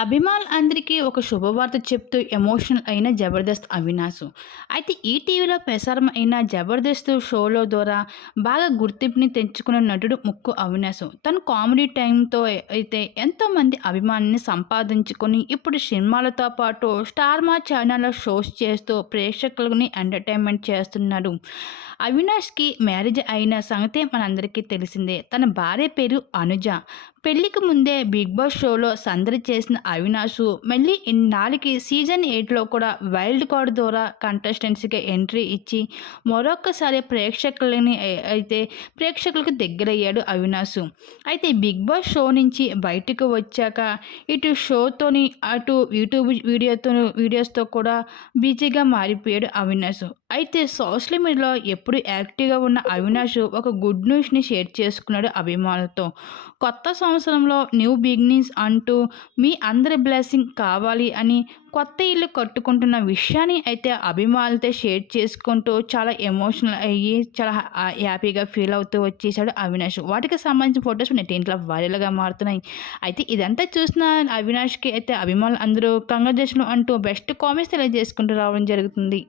అభిమాన్ అందరికీ ఒక శుభవార్త చెప్తూ ఎమోషనల్ అయిన జబర్దస్త్ అవినాష్ అయితే ఈ టీవీలో ప్రసారం అయిన జబర్దస్త్ షోలో ద్వారా బాగా గుర్తింపుని తెచ్చుకున్న నటుడు ముక్కు అవినాష్ తన కామెడీ టైంతో అయితే ఎంతోమంది అభిమానిని సంపాదించుకొని ఇప్పుడు సినిమాలతో పాటు స్టార్ మా ఛానల్లో షోస్ చేస్తూ ప్రేక్షకులని ఎంటర్టైన్మెంట్ చేస్తున్నాడు. అవినాష్కి మ్యారేజ్ అయిన సంగతే మనందరికీ తెలిసిందే. తన భార్య పేరు అనుజ. పెళ్ళికి ముందే బిగ్ బాస్ షోలో సందడి చేసిన అవినాష్ మళ్ళీ ఇన్నాళ్ళకి సీజన్ ఎయిట్లో కూడా వైల్డ్ కార్డ్ ద్వారా కంటెస్టెంట్స్కి ఎంట్రీ ఇచ్చి మరొకసారి ప్రేక్షకులని అయితే ప్రేక్షకులకు దగ్గరయ్యాడు అవినాష్ అయితే బిగ్ బాస్ షో నుంచి బయటకు వచ్చాక ఇటు షోతోని అటు యూట్యూబ్ వీడియోతో వీడియోస్తో కూడా బిజీగా మారిపోయాడు అవినాష్ అయితే సోషల్ మీడియాలో ఎప్పుడు యాక్టివ్గా ఉన్న అవినాష్ ఒక గుడ్ న్యూస్ని షేర్ చేసుకున్నాడు అభిమానులతో. కొత్త సంవత్సరంలో న్యూ బిగినింగ్స్ అంటూ మీ అందరి బ్లెస్సింగ్ కావాలి అని కొత్త ఇల్లు కట్టుకుంటున్న విషయాన్ని అయితే అభిమానులతో షేర్ చేసుకుంటూ చాలా ఎమోషనల్ అయ్యి చాలా హ్యాపీగా ఫీల్ అవుతూ వచ్చేసాడు అవినాష్. వాటికి సంబంధించిన ఫొటోస్ నెట్ ఇంట్లో వైరల్గా మారుతున్నాయి. అయితే ఇదంతా చూసిన అవినాష్కి అయితే అభిమానులు అందరూ కంగ్రాచులేషన్ అంటూ బెస్ట్ కామెంట్స్ తెలియజేసుకుంటూ రావడం జరుగుతుంది.